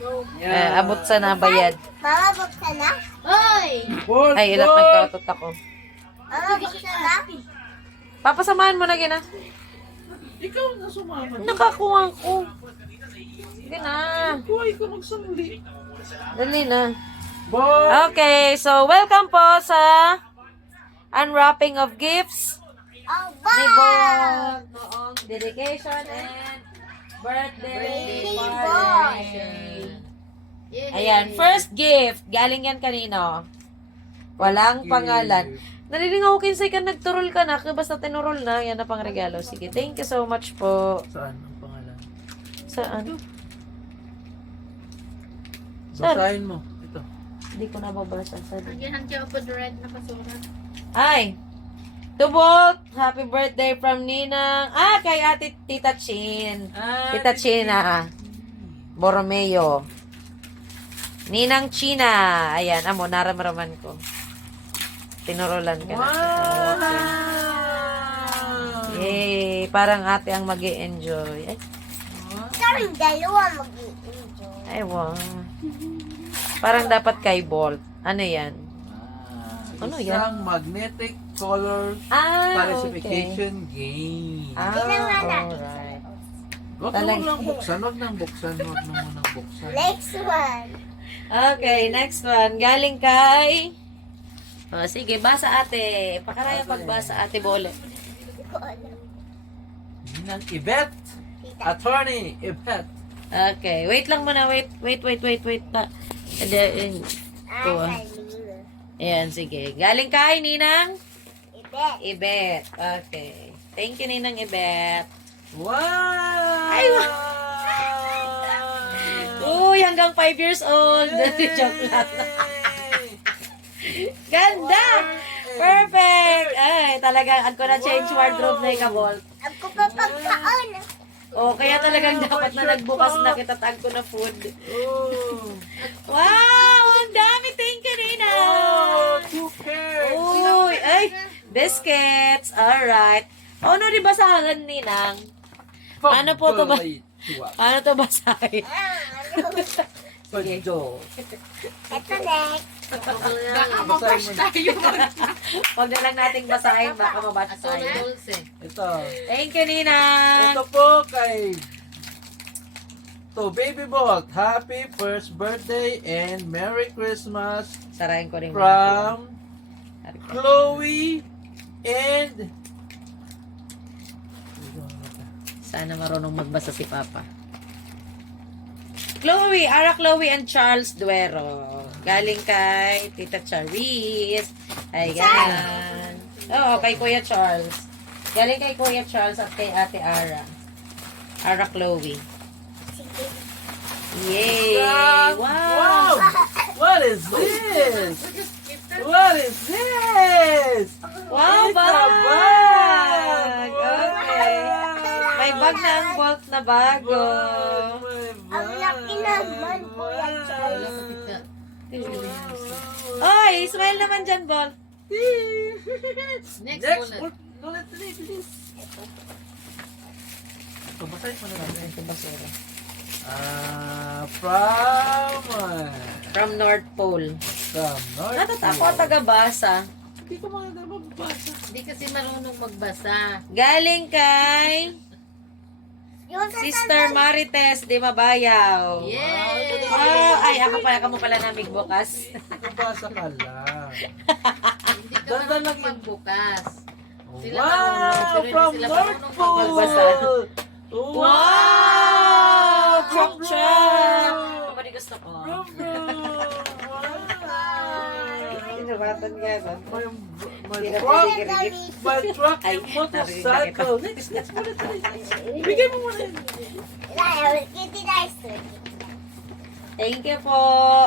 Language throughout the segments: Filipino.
Abot sa nabayad. Mama, buksan na? Ay, ilat nagkautot ako. Mama, buksan na? Papasamahan mo na gina. Ikaw na sumama. Nakakuha ko. Sige na. Kuhay ka magsali. Dali na. Boy! Okay, so welcome po sa unwrapping of gifts. Oh, May bye! ball, noong dedication and birthday party. Ayan, first gift. Galing yan kanino? Walang pangalan. Nalilingaw kinsay ka nagturol ka na. Basta tinurol na. Yan na pang regalo. Sige, thank you so much po. Saan ang pangalan? Saan? Basahin mo. Ito. Hindi ko nababasa. Saan? Nagyahan siya po red na kasurat. Ay! Tubot! Happy birthday from Ninang. Kay Ate Tita Chin. Tita China. Borromeo. Ninang China. Ayan, amo, naramraman ko. Tinurulan ka na. Yay! Parang ate ang mag-i-enjoy. Ay, Kaming dalawa mag-i-enjoy. ay, wow. Parang dapat kay Bolt. Ano yan? Ano yan? Isang magnetic color classification game. Tingnan nga natin. Alright. Huwag mo lang buksan. Huwag nang buksan. Huwag mo munang buksan. Next one. Okay, next one. Galing kay... Oh, sige, basa ate. Pakaraya pagbasa ate Bole. Hindi ko alam. Ninang Yvette. Attorney Yvette. Okay, wait lang muna. Wait. Pa. And then, Ito, Kanina. ayan, sige. Galing kay Ninang Ibet. Ibet. Okay. Thank you, Ninang Ibet. Wow! Ay, Uy, hanggang 5 years old. Joke lang. Ganda! Perfect! Ay, talagang ako na change wardrobe na ikabol. Ako pa pagkaon. Oh, kaya talagang dapat na nagbukas na kita tag ko na food. Oh! Wow! Ang dami! Thank you, Nina! Oh! Cookies! Uy! Ay! Biscuits! Alright. Oh, ano rin basahan, Ninang? Paano po to ba? Paano to basahin? Pagdo. Ito next. Baka mabash tayo. Huwag na lang nating basahin, baka mabasa Aso na tayo. dulce. Ito. Thank you, Ninang! Ito po kay Baby Bolt. Happy first birthday and Merry Christmas Sarayin ko rin. from Chloe and Sana marunong magbasa si Papa. Chloe, Ara Chloe and Charles Duero. Galing kay Tita Charis. Ay, ganyan. Oo, kay Kuya Charles. Galing kay Kuya Charles at kay Ate Ara. Ara Chloe. Yay! Wow! What is this? What is this? Wow, It's a bag! bag! Okay. May bag na ang Bolt na bago. Ang laki naman po yan, Charles. Oy, smile naman dyan, Bolt. Next Next bullet. bullet, please. Ito, basahin mo na natin. Ito basura. From North Pole. From North Natatapo ang taga-basa. Hindi ko mga mababasa. Hindi kasi marunong magbasa. Galing kay Yung sa Sister Marites de Mabayaw. Yay! Ay, ako mo pala namig bukas. Nabasa ka lang. Hindi ka Ganda marunong lang yun. magbukas. Sila Wow! marunong, pero From hindi sila North marunong magbasa. Pole! Wow! Chok From chok! Rome! Ako rin gusto ko. From Rome! Wow! Sinuratan ka ba? My truck Ay, and motorcycle. Next bullet, please. Bigay mo muna yun. Kitty na Esther. Thank you po.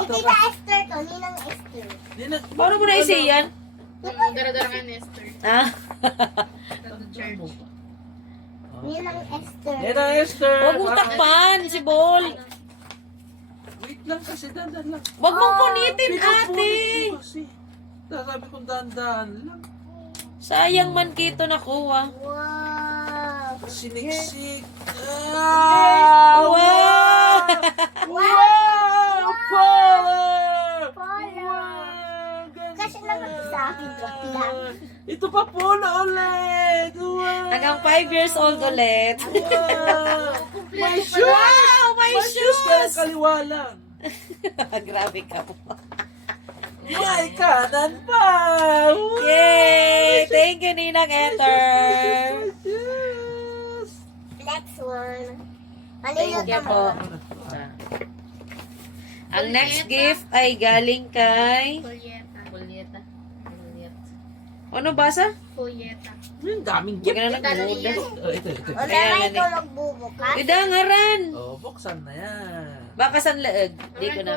Kitty na Esther to. Ninang Esther. Paano mo na isi yan? Dara-dara ka, Nestor. Ah? Sa church. Ninang Esther. Nina Esther. Huwag mong takpan si Bol. Wait lang kasi, dandan lang. Huwag mong punitin, ate. Pinupunit mo kasi. Sabi kong dandan lang. Sayang man kito nakuha. Wow. Siniksik. Wow! Wow! Ito pa po na ulit. Wow. Hanggang 5 years old ulit. Wow. My shoes. Wow, my Kaya shoes! kaliwa lang. Grabe ka po. May kanan pa. Wow. Yay! Thank you, Ninang Ether. Yes. Next one. Thank you po. Maliliit Ang next gift ay galing kay... Julieta. Julieta. Julieta. Ano basa? Julieta. Ang daming Huwag gift. ka na nag-mood. Ito. O, Kaya naman nga ikaw magbubukas. Idangaran! Oh, buksan na yan. Baka san leeg. Di ko na.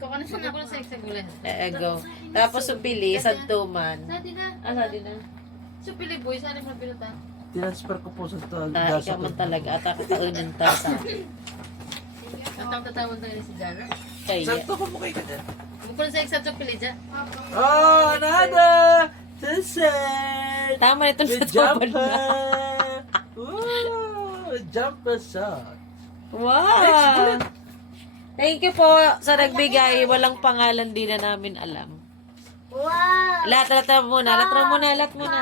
Kung ano ako sa exagulan. Go. Tapos supili, santuman. Sadi na. Asa din na? So, Pili Boy, saan mo pinunta? Transfer ko po sa to. Ikaw man talaga. At ako kaunin ta sa At ang tatawag tayo si Jana. kaya. Sakto ko mo kay ka dyan. Bukod sa exam sa Pili dyan. Oh, another dessert. Tama ito The na tuban jumper. na. Wow, jumper shot. Wow! Thank you po sa nagbigay. Walang pangalan, di na namin alam. Wow. Lahat muna. Lahat muna.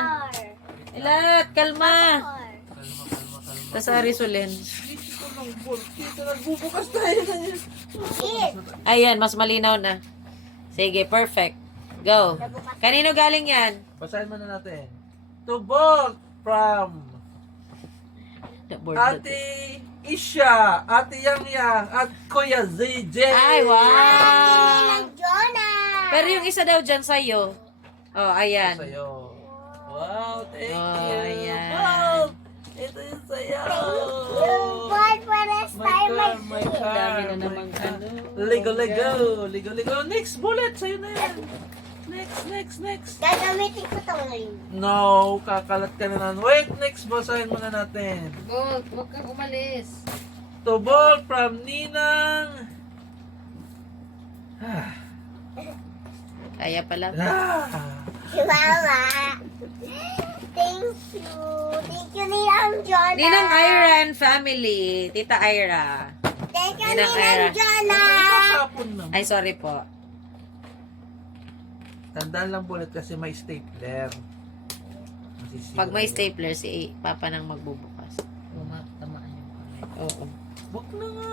Lahat, kalma. Kalma. Tapos Arisulin. Dito lang, bol. Dito nagbubukas tayo na yun. Ayan, mas malinaw na. Sige, perfect. Go. Kanino galing yan? Basahin muna natin. To both from Ate Isha, Ate Yang, at Kuya ZJ. Ay, wow! Ng Jonah. Pero yung isa daw dyan sa'yo. Oh, ayan. Sa'yo. Wow, thank Oh, you. ayan. Wow, ito yung sa'yo. But pares tayo My Dami car, na naman ano. Lego. Next bullet, sa'yo na yan. Next. Gagamitin ko itong ring. No, kakalat ka na nan. Wait, next, basahin muna natin. Gold, huwag kang umalis. To ball from Ninang. Kaya pala. Si Mama. Thank you. Thank you, Ninang Jonah. Ninang Ira and family. Tita Ira. Thank you, Ninang Ninang Ira. Jonah. Tapon na. Ay, sorry po. Tandaan lang bullet kasi may stapler. Masisira Pag may yun. stapler, si Papa nang magbubukas. Tamaan yung kamay. Oo. Wag na nga.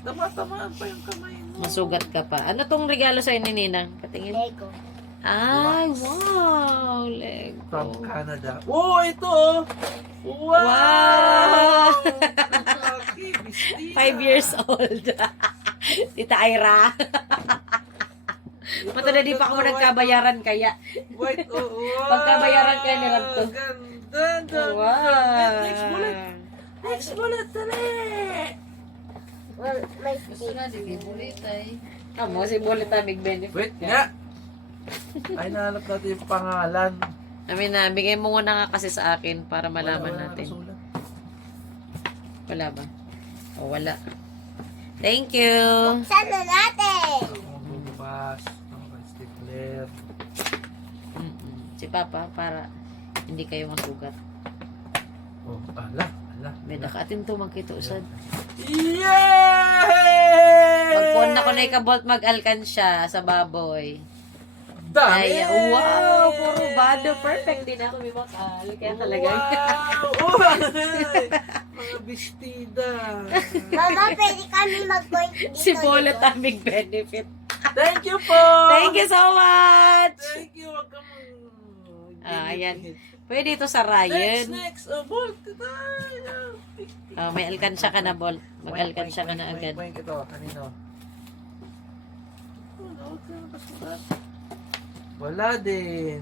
Tama-tamaan pa yung kamay mo. Masugat ka pa. Ano tong regalo sa'yo ni Ninang? Patingin. Lego. Ay, wow! Lego. From Canada. Oh, ito oh. Wow! Wow! Laki, bistina. 5 years old. Tita Ira. Mata na di pa ako nagkabayaran kaya. Wait, oh, wow. Pagkabayaran kayo ni Ranto. Ganda. Wow. Next bullet, dali. Well, may Gusto na, di kibulitay. Amo, si Bullet Big Benefit. Wait nga. Ay, nahanap natin yung pangalan. Amin na, bigay mo muna nga kasi sa akin para malaman Wala natin. nakasulat. Wala ba? O, wala. Thank you. buksan na natin. Ako magbubukas. Ako stapler. Si Papa, para hindi kayo masugat. Oh, ala. May nakaatin to magkita usad. Yay! Magpuan na ko na ikabolt mag-alkansya sa baboy. Dami! Ay, wow! Puro bado. Perfect din ako may makal. Kaya talaga. Wow! Uy! Mga bestida. Mama, pwede kami mag-point dito. Si Bullet dito. Big Benefit. Thank you po! Thank you so much! Thank you! Wag ka Ayan. Pwede ito sa Ryan. Next! Oh, bolt! May alkansya ka na, Bolt. Mag-alkansya ka na agad. Wink ito. Kanino? Wala din.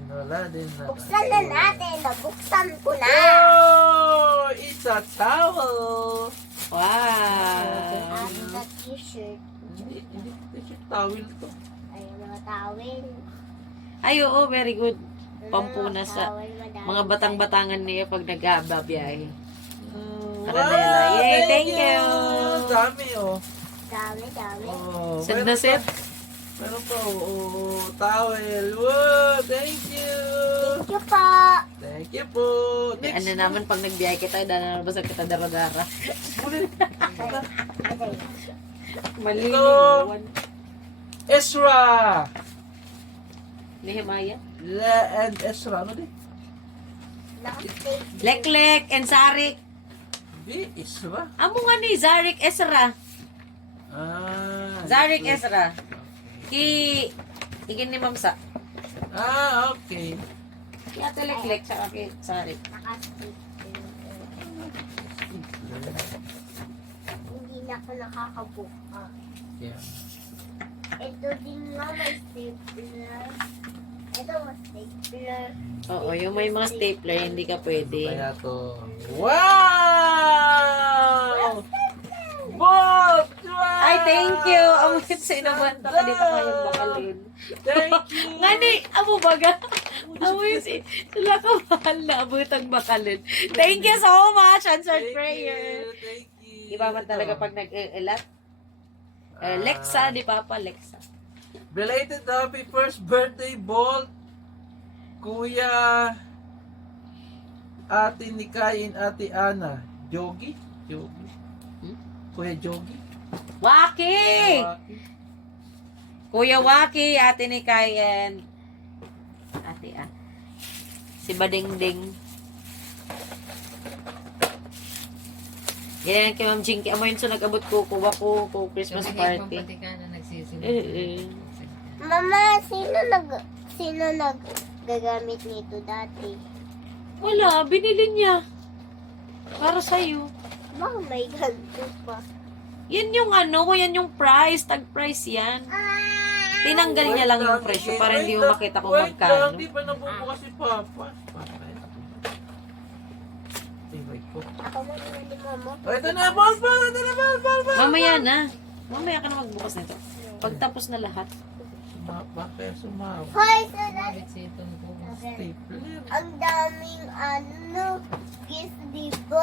Buksan na natin. Nabuksan ko na. Oh! It's a towel! Wow! Ang mga t-shirt. Hindi towel to. Ay, mga towel. Ay, oo, very good. Pampunas sa Towel, madami. mga batang-batangan niya pag nag-aababiyahe. Wow! Karanela. Yay, thank you! Dami oh. Dami. Oh, Set na set. Meron pa, oh, towel. Wow, thank you. Thank you po. Thank you po. Next, Ano naman pag nagbiyahe kita, nalabas kita dara-dara. ulit. Mali. Ito. Ezra. Nehemiah? La and Ezra. Ano di? Naka-tape. Leklek and Zarik. Biis ba? Amo nga ni Zarik Ezra. Zarik Ezra. Igin ni Mamsa. Okay. Kaya ito Leklek sa kay Zarik. Naka-tape. Hindi na ako nakakabuka. Yeah. Ito din nga may stapler. Ito may stapler. Oo, yung may mga stapler, hindi ka pwede. Kaya to. Wow! Bob! Ay, thank you! Amit sa inaman ka dito kayong bakalin. Thank you! Ngani, amo baga? Amo yun sila ka mahal na abutang bakalin. Thank you so much, answered prayer. Thank you. Iba man talaga pag nag-elat. Lexa, di Papa, Lexa. Belated happy first birthday, Bolt. Kuya Ate Nikay and Ate Ana. Jogi? Jogi? Kuya Jogi? Waki! Kuya Waki, Ate Nikay, and Ate A. Si Badingding. Yan kay Ma'am Jinky. Amo yun so nag-abot ko Christmas party. Pampatika na nagsisimula. Mama, sino naggagamit nito dati? Wala, binili niya. Para sa'yo. Baka may ganito pa. Yan yung yan yung price. Tag-price yan. Tinanggal niya lang yung presyo para hindi mo makita kung magkano. Hindi pa nabubukas si Papa. Tingnan ko. Ako na naman ni Mama. Oh, ito na, Bol! Ito na, Bol! Mamaya na. Mamaya ka na magbukas nito. Pagtapos na lahat. Bakit sumawa? Hoy, sarap. Bakit si itong po? Stapler. Ang daming kiss dito.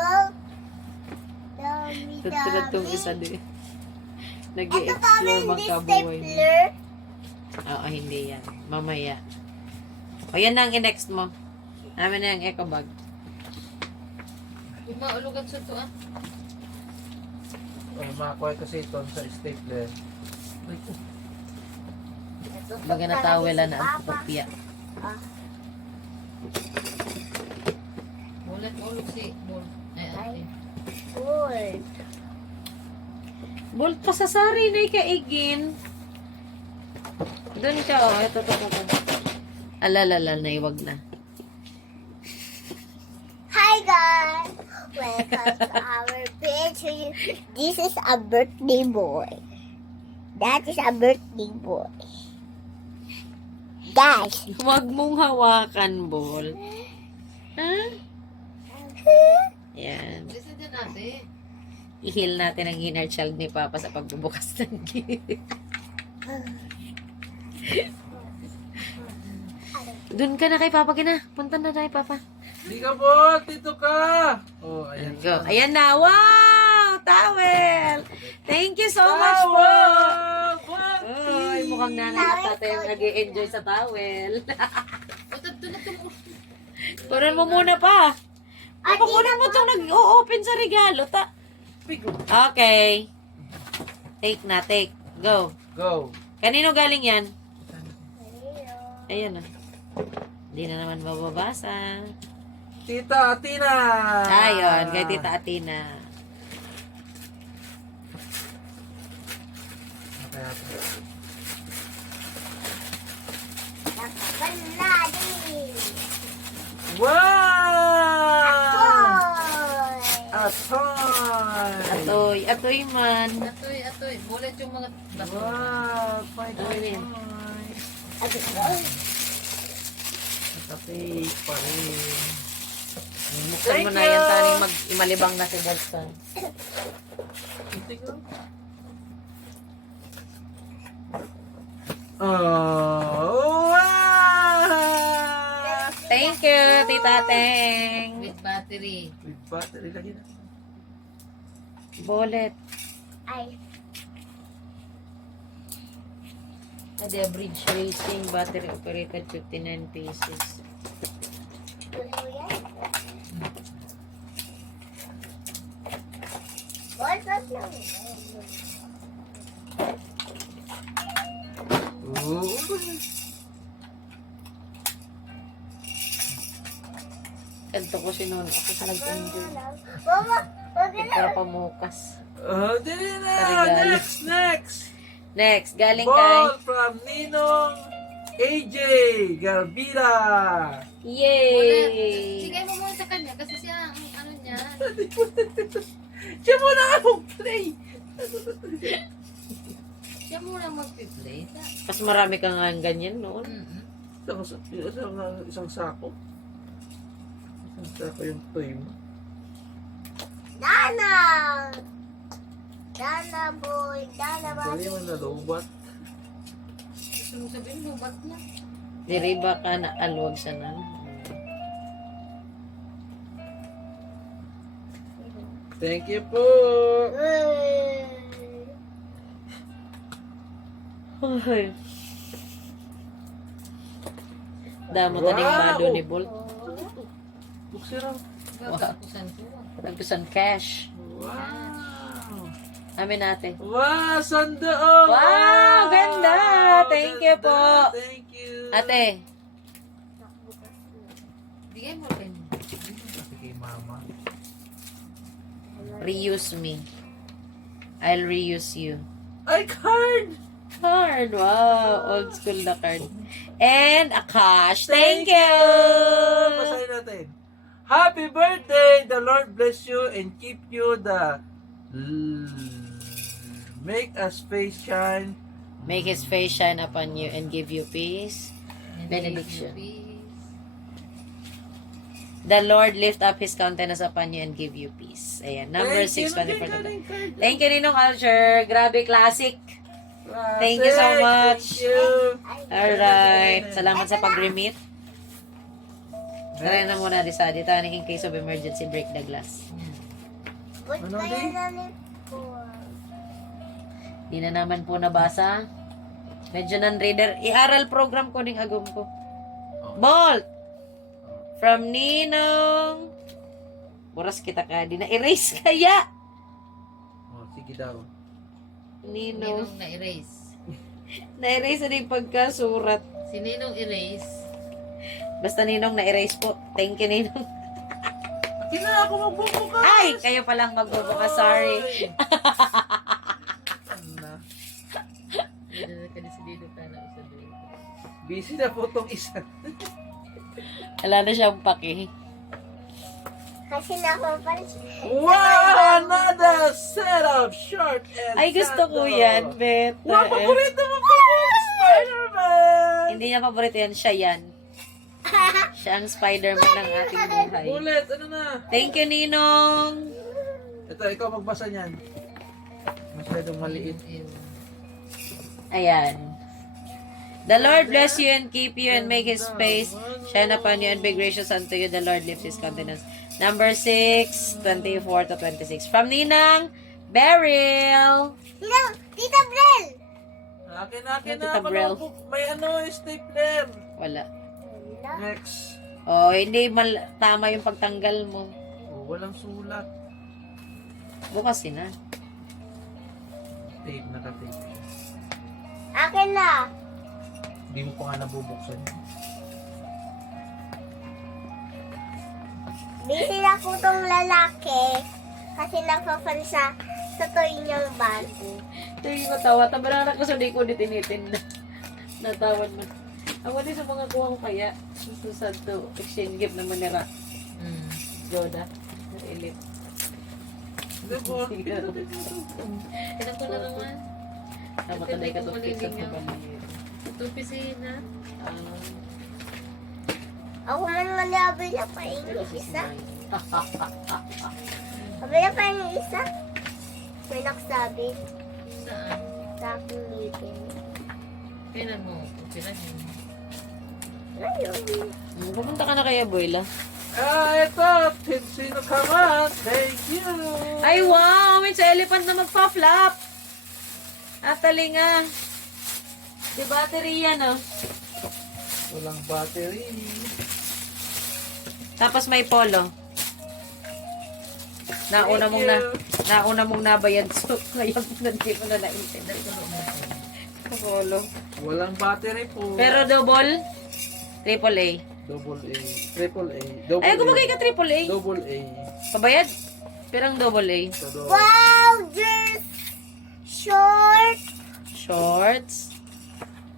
Tulad tong isa din. Ito Nag-i-explore kami mga hindi kabuhay mo. stapler. Oo, hindi yan. Mamaya. O, yan na ang in-next mo. Namin na yung eco bag. Maulugan sa to Makakuha kasi ito sa stapler. Baga na towel na ang kopya. Bulat ulog si Bol. Ay, ate. Cool. Bolt pa sa sari na ikaigin. Doon ka, oh. Ito. Alalala, naiwag na. Hi guys! Welcome to our picture. This is a birthday boy. That is a birthday boy. Guys! Huwag mong hawakan, Bolt. Ha? Yan. Listen din natin. I-heal natin ang inner child ni Papa sa pagbubukas ng gift. Doon ka na kay Papa, gina. Punta na kay Papa. Hindi ka, Bol! Dito ka! Oh, ayan. Go. Ayan na. Wow! Towel! Thank you so much, Bolt! Uy, mukhang nanay at tatay ang nag-i-enjoy sa towel. Kunan mo muna pa. Kunan mo itong nag-o-open sa regalo. Okay. Take na, take. Go. Go! Kanino galing yan? Ayan na. Hindi na naman mababasa. Tita Atina! Ayun, kay Tita Atina. Wow! Atoy! Atoy man. Atoy. Bulat yung mga baso. Wow! Fine Ayun. Tapi pa rin. Buksan mo na yan, taning imalibang na si Dodson. Oh! Wow! Thank you, Tita Teng. With battery. With battery lagi na. Bullet. Ay, The bridge racing battery operated 59 pieces. gusto yan? Bolsas lang. Oh! Kadto ko si Nono. Ako sa nag-enjoy. Mama, wag na. Para pamukas. Dili na. Regalo. Next. Next, galing kay... Ball from Ninong AJ Garbida. Yay! Sige mo muna sa kanya kasi siya ang ano niya. Siya muna nga play. Siya muna mag-play. Mas marami ka nga ganyan noon. Isang sako. Isang sako yung toy mo. Dana! Dana boy, Dana Dali boy. mo na lobat. Gusto mo sabihin, lubat na. Diri ba ka na alwag sa nan? Thank you po. Ay. Damo ta ding Wow! bado ni Bolt. Buksin lang. Gagakusan ko. Nagkusan cash. Wow. Amin natin. Wow, sando. Wow, ganda. Thank you ganda. po. Thank you. Ate, Bigay mo rin. Kasi kay mama. reuse me. I'll reuse you. Ay, card. Card. Wow. Old school na card. And a cash. Thank you. Basahin natin. Happy birthday. The Lord bless you and keep you make us face shine. Make His face shine upon you and give you peace. Benediction. The Lord lift up His countenance upon you and give you peace. Ayan. Number 6, 24. Thank you, Ninong Alger. Grabe, classic. Thank you so much. Thank you. Alright. Salamat sa pag-remit. Tara na muna di sa dito. In case of emergency, break the glass. Ba't Ano, kaya di? nanin po? Di na naman po nabasa. Medyo non-reader. I-aral program ko ning agum ko. Bolt! From Ninong. Buras kita ka. Di na-erase kaya. Oh, sige daw. Ninong. Ninong na-erase. Na-erase na yung pagkasurat. Si Ninong erase. Basta Ninong na-erase po. Thank you, Ninong. Hindi na ako magbubukas. Ay! Kayo palang magbubukas. Sorry. Dito ka si Dino Tana sa dulo. Busy na po tong isa. Wala na siyang paki. Kasi napapalis. Wow! Another set of short and Ay, gusto ko sandals. yan. Better. Wow, paborito mo po Spider-Man! Hindi niya paborito yan. Siya yan. Siya ang Spider-Man ng ating buhay. Ulit, ano na? Thank you, Ninong. Ito, ikaw magbasa niyan. Masyadong maliit. Ayan. The Lord bless you and keep you and make His face shine upon you and be gracious unto you. The Lord lifts His countenance. Number 6, 24 to 26. From Ninang Beryl. No, Tita Brel! Akin Tita na. Brel. May stapler. Wala. Next. Oh, hindi tama yung pagtanggal mo. Oh, walang sulat. Bukasin na. Tape, naka-tape. Akin na. Hindi mo pa nga nabubuksan. Busy na po tong lalaki kasi nagpa-fan sa toy niyang bago. Hindi ko tawa. Tabarana ko sa di ko ditinitin na. Natawad mo. Ako din sa mga kuha ko kaya. Susad to. Exchange gift naman nila. Joda. Elite. Hindi po. Ilan ko na naman? Tama ka na ikatupit sa pabalihin. Ito pisina. Ako man nga niyabi na pa yung isa. Sabi na pa yung isa. May nagsabi Saan? sa aking meeting. Kailan mo? Pinahin. Ayun. Pupunta ka na kay Abuela. Ito. Sino ka man? Thank you. Ay, wow! May sa elephant na magpa-flap. Atalinga. Di battery yan, oh. Walang battery. Tapos may polo. Nauna mong nabayad so ngayon hindi mo na naintindi. Polo. Walang battery po. Pero double, triple A. Double A. Triple A. Double Ay, gumagay ka triple A. Double A. Pabayad? Pirang double A. So, Wow, just short. Shorts.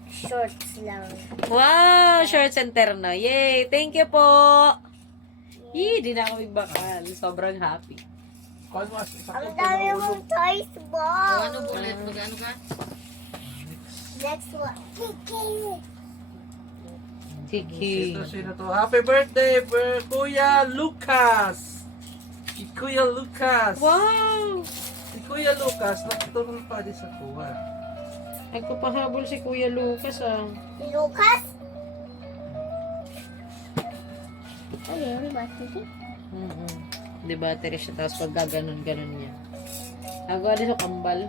Shorts lang. Wow, shorts and terno. Yay! Thank you po! Yee, di na ako magbakal. Sobrang happy. Kung mas, Ang dami mong toys, O Bob. ano bullet? Mag-ano ka? Next one. Kiki. Tiki. Ito sino to? Happy birthday, Kuya Lucas! Si Kuya Lucas! Wow! Si Kuya Lucas, nakatulong pa din sa kuha. Nagpapahabol si Kuya Lucas ah. Si Lucas? Ayun, battery. Di battery siya, tapos pag gaganon-ganon niya. Agawa din sa kambal.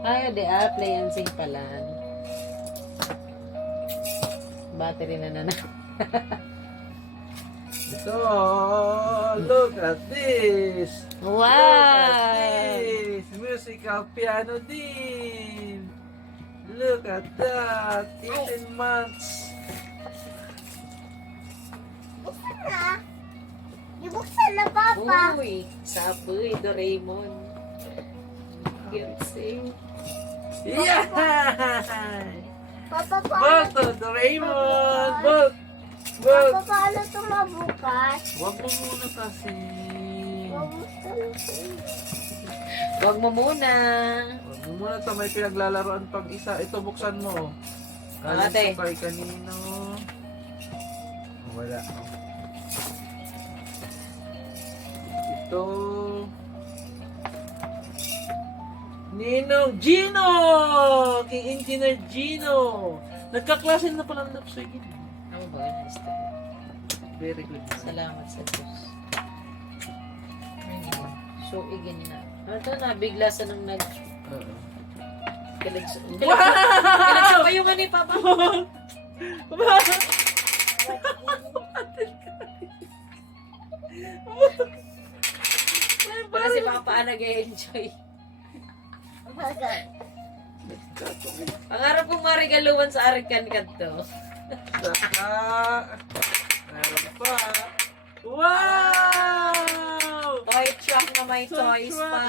Ay, di play and sing pala. Battery na. Ito, look at this! Look at Wow! this! Musical piano din! Look at that! 18 months! Buksan na. Ibuksan na, Papa. Uy, sapoy, Doraemon. Cute. Yeah! Papa, paano? Bolt! Doraemon! Bolt! Bolt! Papa, paano ito mabukas? Huwag mo muna kasi. Mabuksan ito. Huwag mo muna. Huwag mo muna ito. May pinaglalaroan pang isa. Ito, buksan mo. Galing Ate. sa kay kanino. Wala. Ito. Ninong Gino! King Engineer Gino! Nagkaklase na pala ng sige. Ako ba? Nice to. Very good. Salamat sa Diyos. So, igin na. Ito na, bigla sa nang nag... Oo. Pinagsa pa yung ni Papa. Para si Papa nag-enjoy. Oh my God. Pangarap kong marigaluan sa Arikan kanto. Saka, meron pa. Wow! Toy truck na may toys pa.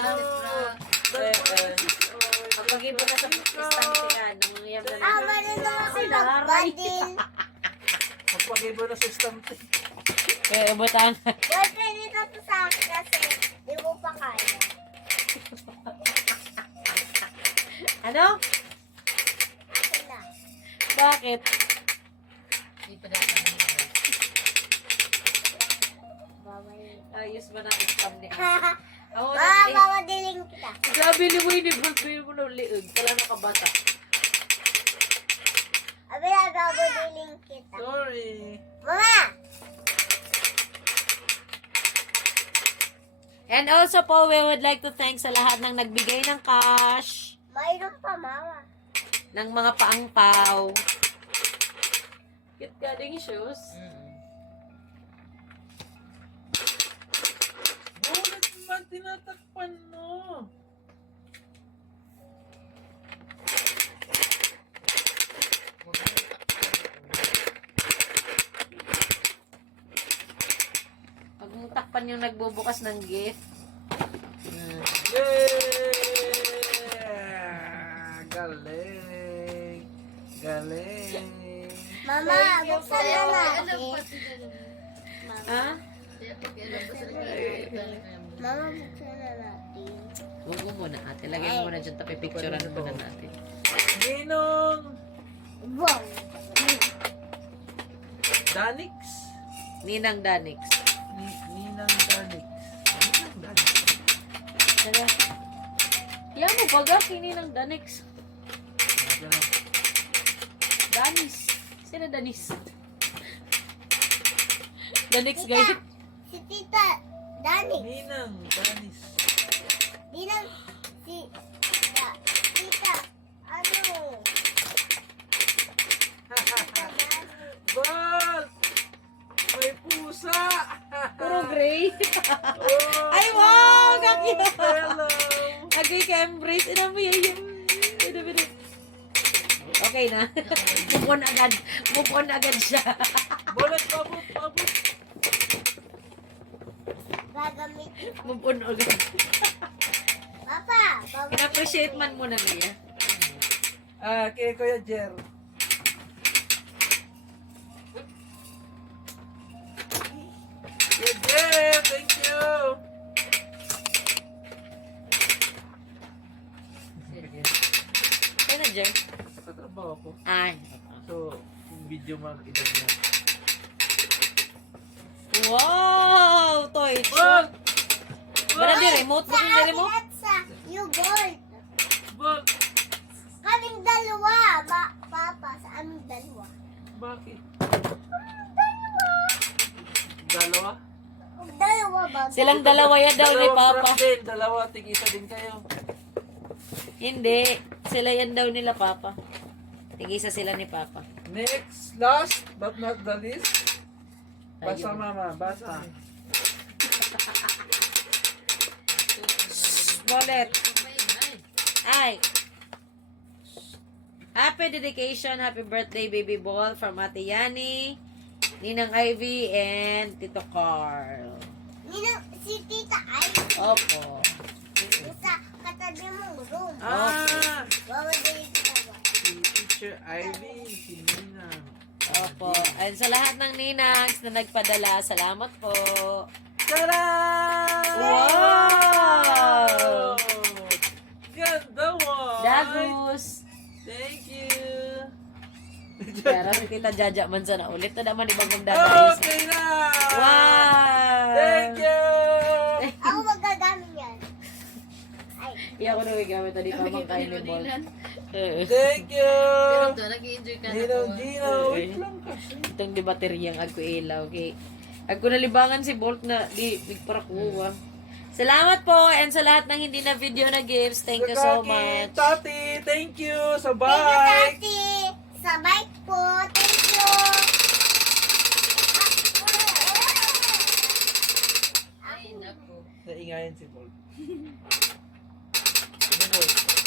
Kapag iba na sa istantihan, nangyayam na Ah, marunong ako magbading. Magpag-ibo na sa stamp. Eh, butang. Boyfriend dito to sa akin kasi di mo pa kaya. Ano? Akin na. Bakit? Hindi pa dapat Babay. Ayos ba na istam niya? Ako na, Ah, babadiling kita. grabe ni mo ini bulpil mo na liig. Kala nakabata. Abi na, babadiling kita. Sorry. Mama! And also po, we would like to thank sa lahat ng nagbigay ng cash, Mayroon pa, Mama. ng mga paangpaw. Cute ka ding shoes. Bakit naman tinatakpan mo? Pag mong takpan yung nagbubukas ng gift. Yeah! Galing! Galing! Mama, buksan na natin. Ha? Mama, buksan na natin. Huwag mo muna ate. Lagay mo muna dyan. Tapipicturean muna natin. Ninong Wow! Danix? Ninang Danix. Ninang Danix. Ninang Danix. Tara. Yan mo baga, Ninang Danix. Ganun. Danis. Sino Danis? Danix guys. Si Tita Dani. Ninang Danis. Dinang si Tita. Ano? Bal! May pusa! Puro gray. Oh, Ay, wow! Kakita! hello! Agay ka embrace. Ina mo yun. Okay na. Move on agad. Move on agad siya. Bullet pa po Gagamitin. Mapuno ka. Papa, In-appreciate man muna niya. Kay Kuya Jer. Kuya Jer, thank you! Kaya na, Jer? Katrabaho ko. Ay. So, yung video mag-edad na. Wow! Toy Bag! shop. Bara di remote? Sa Bukong di amin remote? at sa you gold. Bag! Kaming dalawa. Papa, sa aming dalawa. Bakit? Dalawa? Dalawa ba? Silang dalawa yan daw ni Dalawang Papa. truck din. Dalawa, tig-isa din kayo. Hindi. Sila yan daw nila Papa. Tigisa sila ni Papa. Next, last but not the least. Basa Ayun. mama, basa. Wallet. Ay. Ay. Happy dedication, happy birthday, baby ball from Ate Yani, Ninang Ivy, and Tito Carl. Si Tita ay Opo. sa katabi mong room. Ah! Wawa din kita ba? Si Teacher Ivy, si Nina. Opo. And sa lahat ng ninangs na nagpadala, salamat po. Tada! Wow! Ganda mo! Dagus. Thank you! Pero si Tita Jaja man sana ulit na naman ibang magdadayos. Okay na! Wow! Thank you! Ako magagamit yan. Ay, Iya ko na gamit tadi pa kayo ni Bol. Thank you! Pero to, nag-enjoy ka na Gino, po. Gino, wait lang kasi. Itong di bateryang agko ilaw. Okay. Agko nalibangan si Bolt na di para kuha. Salamat po and sa lahat ng hindi na video na gifts. Thank you so Kaki, much. Tati, thank you sa thank you, bike. Tati. Sa bike po. Thank you. Ay, naku. Naingayan si Paul. Ano, Paul?